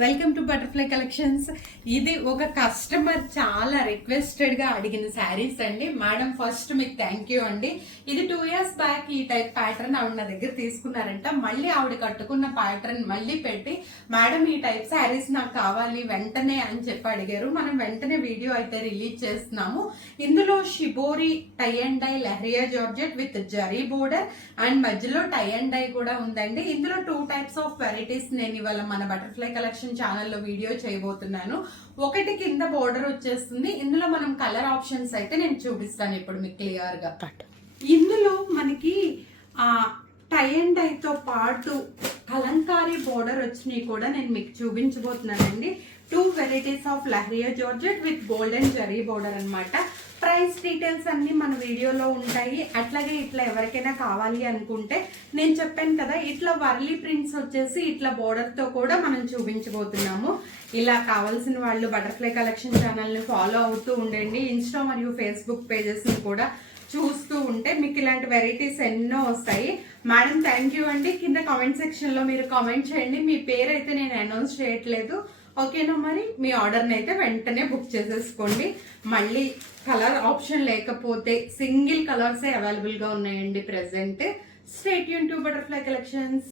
Welcome to butterfly collections. ఇది ఒక customer చాలా రిక్వెస్టెడ్ గా అడిగిన శారీస్ అండి. మేడం ఫస్ట్ మీకు థ్యాంక్ యూ అండి. ఇది 2 years బ్యాక్ ఈ టైప్ ప్యాటర్న్ ఆవిడ నా దగ్గర తీసుకున్నారంట. మళ్ళీ ఆవిడ కట్టుకున్న ప్యాటర్న్ మళ్ళీ పెట్టి మేడం ఈ టైప్ శారీస్ నాకు కావాలి వెంటనే అని చెప్పి అడిగారు. మనం వెంటనే వీడియో అయితే రిలీజ్ చేస్తున్నాము. ఇందులో shibori tie and dye leheriya georgette with zari border and మధ్యలో టై అండ్ డై కూడా ఉందండి. ఇందులో 2 types ఆఫ్ వెరైటీస్ నేను ఇవాళ మన బటర్ఫ్లై కలెక్షన్ ఛానల్లో వీడియో చేయబోతున్నాను. ఒకటి కింద బోర్డర్ వచ్చేస్తుంది. ఇందులో మనం కలర్ ఆప్షన్స్ అయితే నేను చూపిస్తాను ఇప్పుడు మీకు క్లియర్ గా. ఇందులో మనకి టై అండ్ డైతో పాటు కలంకారీ బోర్డర్ వచ్చినాయి కూడా నేను మీకు చూపించబోతున్నానండి. 2 varieties of leheriya georgette with golden zari border అన్నమాట. ప్రైస్ డీటెయిల్స్ అన్ని మన వీడియోలో ఉంటాయి. అట్లాగే ఇట్లా ఎవరికైనా కావాలి అనుకుంటే నేను చెప్పాను కదా, ఇట్లా వర్లీ ప్రింట్స్ వచ్చేసి ఇట్లా బోర్డర్ తో కూడా మనం చూపించబోతున్నాము. ఇలా కావాల్సిన వాళ్ళు బటర్ఫ్లై కలెక్షన్ ఛానల్ ని ఫాలో అవుతూ ఉండండి. ఇన్స్టా మరియు ఫేస్బుక్ పేజెస్ ని కూడా చూస్తూ ఉంటే మీకు ఇలాంటి వెరైటీస్ ఎన్నో వస్తాయి. మేడం థ్యాంక్ యూ అండి. కింద కామెంట్ సెక్షన్ లో మీరు కామెంట్ చేయండి. మీ పేరు అయితే నేను అనౌన్స్ చేయట్లేదు, ఓకేనా? మరి మీ ఆర్డర్ని అయితే వెంటనే బుక్ చేసేసుకోండి. మళ్ళీ కలర్ ఆప్షన్ లేకపోతే సింగిల్ కలర్సే అవైలబుల్ గా ఉన్నాయండి present. Stay tune to butterfly collections.